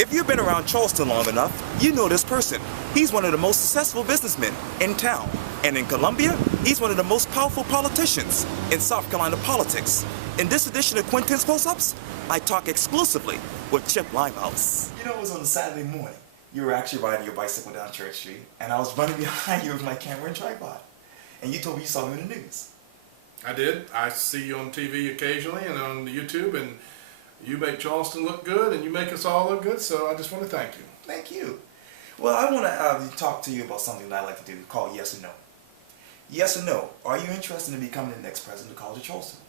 If you've been around Charleston long enough, you know this person. He's one of the most successful businessmen in town. And in Columbia, he's one of the most powerful politicians in South Carolina politics. In this edition of Quintin's Close-Ups, I talk exclusively with Chip Limehouse. You know, it was on a Saturday morning. You were actually riding your bicycle down Church Street, and I was running behind you with my camera and tripod. And you told me you saw me in the news. I did. I see you on TV occasionally and on the YouTube, and you make Charleston look good, and you make us all look good, so I just want to thank you. Thank you. Well, I want to talk to you about something that I like to do called Yes or No. Yes or no, are you interested in becoming the next president of the College of Charleston?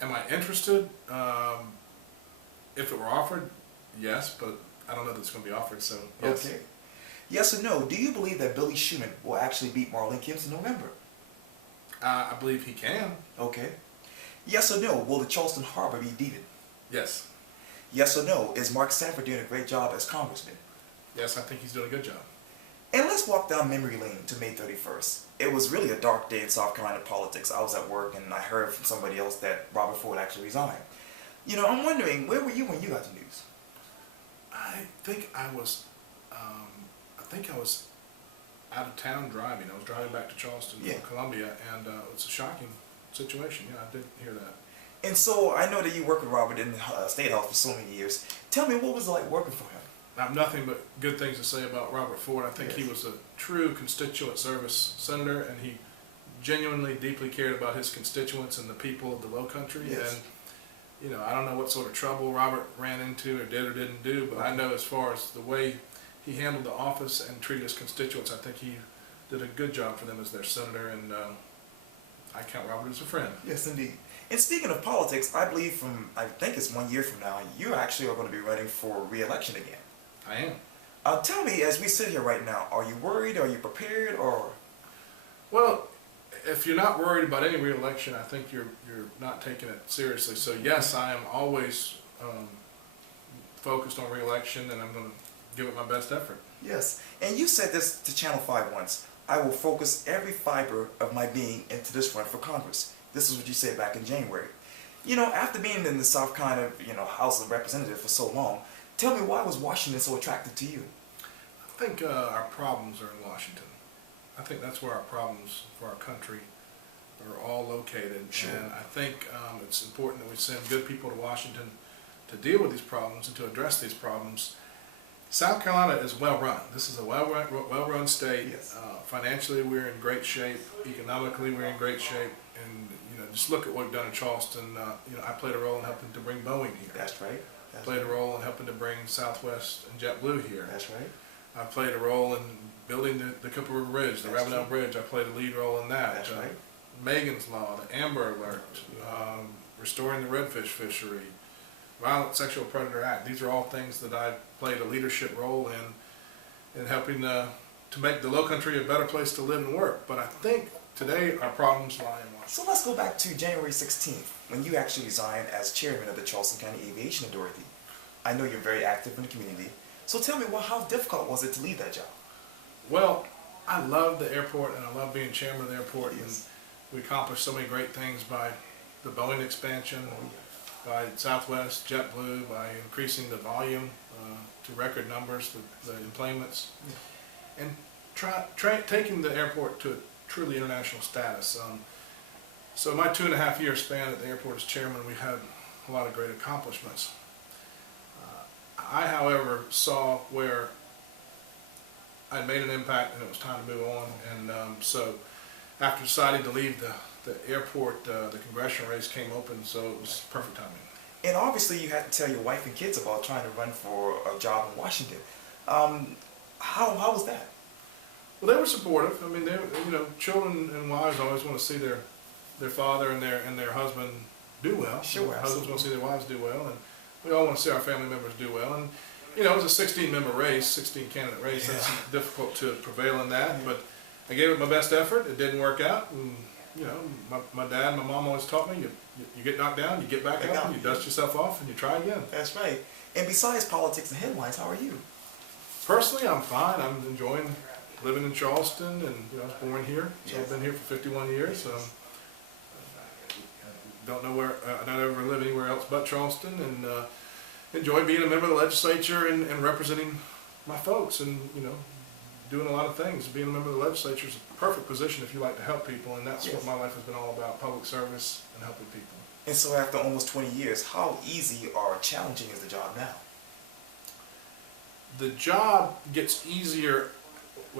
Am I interested? If it were offered, yes, but I don't know that it's going to be offered, so yes. Okay. Yes or no, do you believe that Billy Schumann will actually beat Marlon Kimms in November? I believe he can. Okay. Yes or no, will the Charleston Harbor be deeded? Yes. Yes or no, is Mark Sanford doing a great job as congressman? Yes, I think he's doing a good job. And let's walk down memory lane to May 31st. It was really a dark day in South Carolina politics. I was at work and I heard from somebody else that Robert Ford actually resigned. You know, I'm wondering, where were you when you got the news? I think I was out of town driving. I was driving back to Charleston from Columbia, and it's a shocking situation. Yeah, I did hear that. And so I know that you worked with Robert in the State House for so many years. Tell me, what was it like working for him? I have nothing but good things to say about Robert Ford. I think he was a true constituent service senator, and he genuinely, deeply cared about his constituents and the people of the Low Country. Yes. And you know, I don't know what sort of trouble Robert ran into or did or didn't do, but I know as far as the way he handled the office and treated his constituents, I think he did a good job for them as their senator, and I count Robert as a friend. Yes, indeed. And speaking of politics, I believe I think it's 1 year from now, you actually are going to be running for re-election again. I am. Tell me, as we sit here right now, are you worried? Are you prepared? Or? Well, if you're not worried about any re-election, I think you're not taking it seriously. So yes, I am always focused on re-election, and I'm going to give it my best effort. Yes, and you said this to Channel 5 once. I will focus every fiber of my being into this run for Congress. This is what you said back in January. You know, after being in the South Carolina, House of Representatives for so long, tell me, why was Washington so attractive to you? I think our problems are in Washington. I think that's where our problems for our country are all located. Sure. And I think it's important that we send good people to Washington to deal with these problems and to address these problems. South Carolina is well run. This is a well-run state. Yes. Financially, we're in great shape. Economically, we're in great shape. And just look at what we've done in Charleston. I played a role in helping to bring Boeing here. That's right. Played a role in helping to bring Southwest and JetBlue here. That's right. I played a role in building the Cooper River Bridge, the Ravenel Bridge. I played a lead role in that. That's right. Megan's Law, the Amber Alert, restoring the redfish fishery, Violent Sexual Predator Act. These are all things that I played a leadership role in helping to make the Low Country a better place to live and work. But I think today our problems lie in Washington. So let's go back to January 16th, when you actually resigned as chairman of the Charleston County Aviation Authority. I know you're very active in the community. So tell me, how difficult was it to leave that job? Well, I love the airport, and I love being chairman of the airport. Yes. And we accomplished so many great things by the Boeing expansion, by Southwest, JetBlue, by increasing the volume to record numbers, the employments, and taking the airport to a truly international status. So my 2.5-year span at the airport as chairman, we had a lot of great accomplishments. I, however, saw where I'd made an impact and it was time to move on, and so after deciding to leave the airport, the congressional race came open, so it was perfect timing. And obviously you had to tell your wife and kids about trying to run for a job in Washington. How was that? Well, they were supportive. I mean, children and wives always want to see their father and their husband do well. Sure, husbands want to see their wives do well, and we all want to see our family members do well. And it was a 16-member race, 16-candidate race. Yeah. That's difficult to prevail in that, but I gave it my best effort. It didn't work out, and my dad and my mom always taught me, you get knocked down, you get back up, and you dust yourself off, and you try again. That's right. And besides politics and headlines, how are you? Personally, I'm fine. I'm enjoying living in Charleston, and I was born here, so I've been here for 51 years. Don't know where, I don't ever live anywhere else but Charleston, and enjoy being a member of the legislature and representing my folks and, you know, doing a lot of things. Being a member of the legislature is a perfect position if you like to help people, and that's what my life has been all about, public service and helping people. And so after almost 20 years, how easy or challenging is the job now? The job gets easier,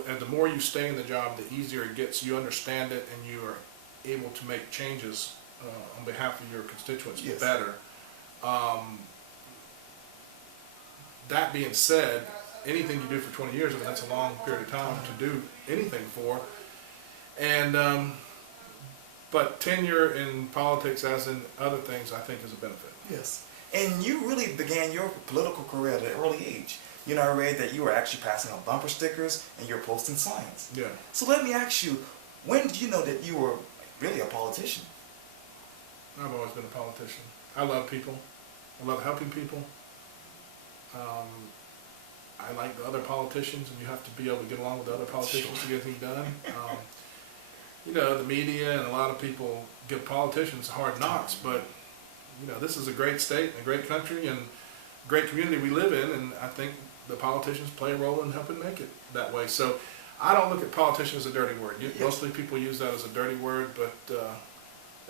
and the more you stay in the job, the easier it gets. You understand it, and you are able to make changes on behalf of your constituents better. That being said, anything you do for 20 years, I mean, that's a long period of time to do anything for. And but tenure in politics, as in other things, I think is a benefit. Yes. And you really began your political career at an early age. You know, I read that you were actually passing on bumper stickers and you're posting signs. Yeah. So let me ask you, when did you know that you were really a politician? I've always been a politician. I love people. I love helping people. I like the other politicians, and you have to be able to get along with the other politicians to get things done. You know, the media and a lot of people give politicians hard knocks, but you know, this is a great state and a great country and a great community we live in, and I think the politicians play a role in helping make it that way. So I don't look at politician as a dirty word. Mostly people use that as a dirty word, but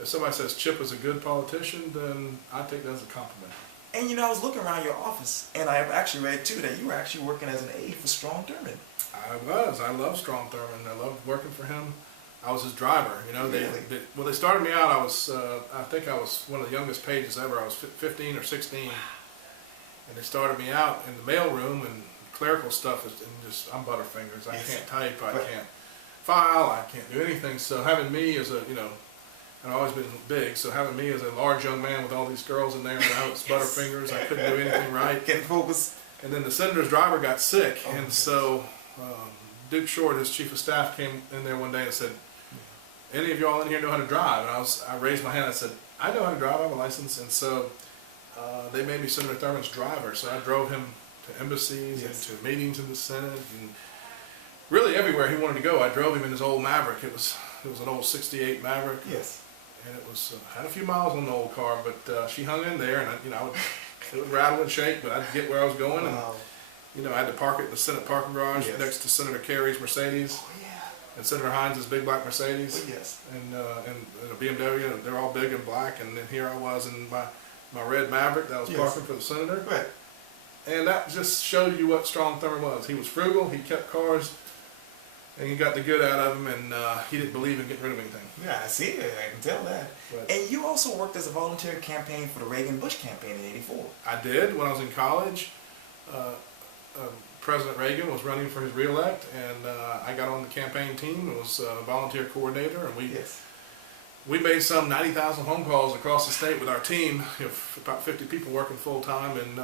if somebody says Chip is a good politician, then I take that as a compliment. And you know, I was looking around your office, and I actually read too that you were actually working as an aide for Strom Thurmond. I was. I love Strom Thurmond. I loved working for him. I was his driver. You know, when they started me out, I was. I think I was one of the youngest pages ever. I was 15 or 16, and they started me out in the mailroom and clerical stuff. And just I'm butterfingers. I can't type. I can't file. I can't do anything. So having me as a, you know, I've always been big, so having me as a large young man with all these girls in there, and I was butterfingers, I couldn't do anything right. Can't focus. And then the senator's driver got sick, and so Duke Short, his chief of staff, came in there one day and said, "Any of y'all in here know how to drive?" And I raised my hand and I said, "I know how to drive, I have a license." And so they made me Senator Thurmond's driver, so I drove him to embassies and to meetings in the Senate, and really everywhere he wanted to go. I drove him in his old Maverick. It was an old '68 Maverick. Yes. And it was had a few miles on the old car, but she hung in there, and it would rattle and shake, but I'd get where I was going. Wow. And I had to park it in the Senate parking garage next to Senator Kerry's Mercedes, and Senator Hines' big black Mercedes, and a BMW. They're all big and black, and then here I was in my red Maverick that I was parking for the senator. Right. And that just showed you what Strom Thurmond was. He was frugal. He kept cars. And he got the good out of him, and he didn't believe in getting rid of anything. Yeah, I see it. I can tell that. But, and you also worked as a volunteer campaign for the Reagan-Bush campaign in '84. I did. When I was in college, President Reagan was running for his reelect, and I got on the campaign team and was a volunteer coordinator, and we made some 90,000 home calls across the state with our team, about 50 people working full-time, and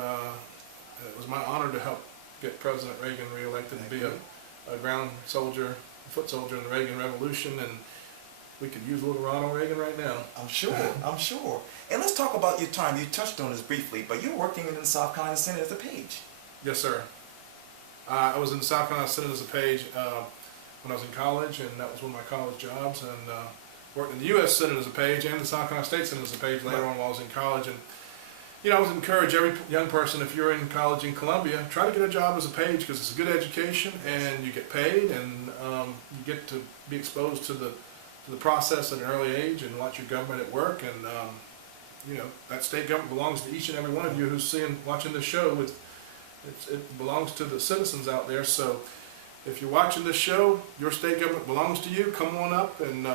it was my honor to help get President Reagan reelected and be a ground soldier, a foot soldier in the Reagan Revolution, and we could use a little Ronald Reagan right now. I'm sure, I'm sure. And let's talk about your time. You touched on this briefly, but you're working in the South Carolina Senate as a page. Yes, sir. I was in the South Carolina Senate as a page when I was in college, and that was one of my college jobs, and worked in the U.S. Senate as a page and the South Carolina State Senate as a page later on while I was in college. And I would encourage every young person, if you're in college in Columbia, try to get a job as a page, because it's a good education and you get paid, and you get to be exposed to the process at an early age and watch your government at work. And that state government belongs to each and every one of you who's watching this show. It belongs to the citizens out there. So if you're watching this show, your state government belongs to you. Come on up, and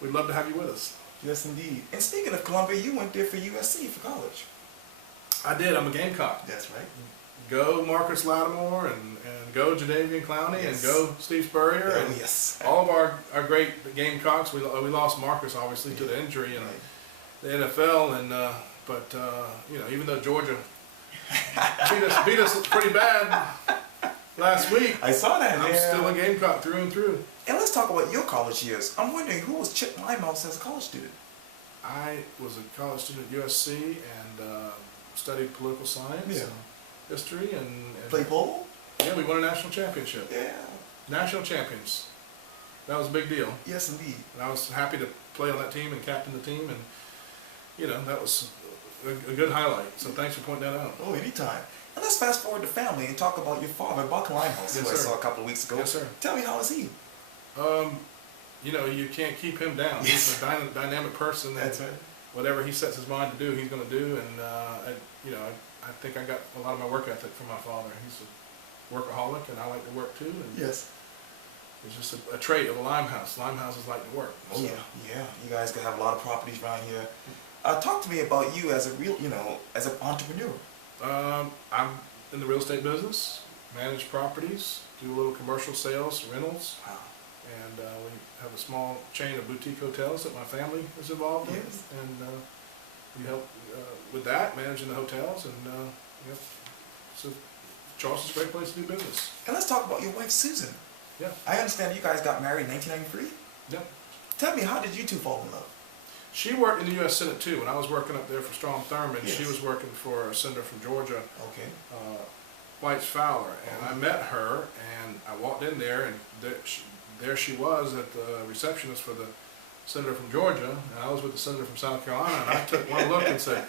we'd love to have you with us. Yes, indeed. And speaking of Columbia, you went there for USC for college. I did. I'm a Gamecock. That's right. Go Marcus Lattimore, and go Jadavian Clowney, and go Steve Spurrier. Oh, and yes. All of our great Gamecocks. We lost Marcus, obviously, to the injury in the NFL, and but even though Georgia beat us pretty bad last week, I saw that. I'm still a Gamecock through and through. And let's talk about your college years. I'm wondering, who was Chip Limehouse as a college student? I was a college student at USC and studied political science and history, and play pole. Yeah, we won a national championship. Yeah. National champions. That was a big deal. Yes, indeed. And I was happy to play on that team and captain the team, and that was a good highlight. So thanks for pointing that out. Oh, anytime. And let's fast forward to family and talk about your father, Buck Limehouse, who I saw a couple of weeks ago. Yes, sir. Tell me, how is he? You know, you can't keep him down. Yes. He's a dynamic person. That's right. Whatever he sets his mind to do, he's going to do. And you know, I think I got a lot of my work ethic from my father. He's a workaholic, and I like to work too. And Yes. it's just a trait of a Limehouse. Limehouses like to work. Oh, yeah. You guys can have a lot of properties around here. Talk to me about you as a real, as an entrepreneur. I'm in the real estate business, manage properties, do a little commercial sales, rentals. Wow. And we have a small chain of boutique hotels that my family is involved in, Yes. and we help with that, managing the hotels, and yep. So Charleston's a great place to do business. And let's talk about your wife, Susan. Yeah. I understand you guys got married in 1993? Yep. Tell me, how did you two fall in love? She worked in the U.S. Senate too. When I was working up there for Strom Thurmond, Yes. she was working for a senator from Georgia, Okay. White's Fowler, and I met her, and I walked in there, and there she was at the receptionist for the senator from Georgia, and I was with the senator from South Carolina, and I took one look and said,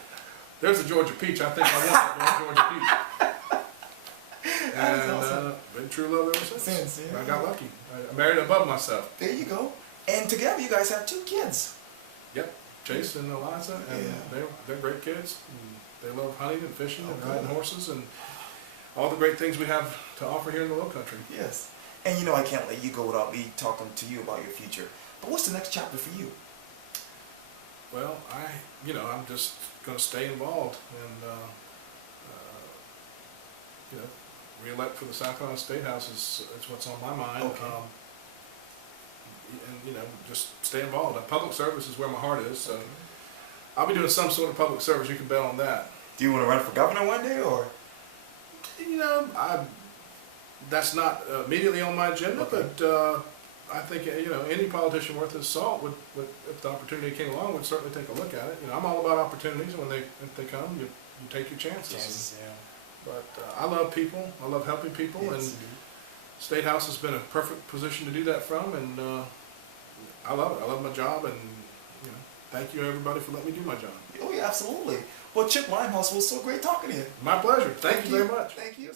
"There's a Georgia peach. I think I want that Georgia peach." And awesome. been true love ever since. Yeah. I got lucky. I married above myself. There you go. And together you guys have 2 kids. Yep, Chase and Eliza, and Yeah. they're great kids. And they love hunting and fishing and Okay. riding horses and all the great things we have to offer here in the Low Country. Yes. And I can't let you go without me talking to you about your future. But what's the next chapter for you? Well, I'm just going to stay involved and, re-elect for the South Carolina State House is what's on my mind. Okay. And just stay involved. Public service is where my heart is, so I'll be doing some sort of public service. You can bet on that. Do you want to run for governor one day, or? That's not immediately on my agenda, Okay. but I think any politician worth his salt would, if the opportunity came along, would certainly take a look at it. I'm all about opportunities, and if they come, you take your chances. Yeah. But I love people. I love helping people, Yes, and indeed. State House has been a perfect position to do that from, and I love it. I love my job, and thank you everybody for letting me do my job. Oh, yeah, absolutely. Well, Chip Limehouse, was so great talking to you. My pleasure. Thank you very much. Thank you.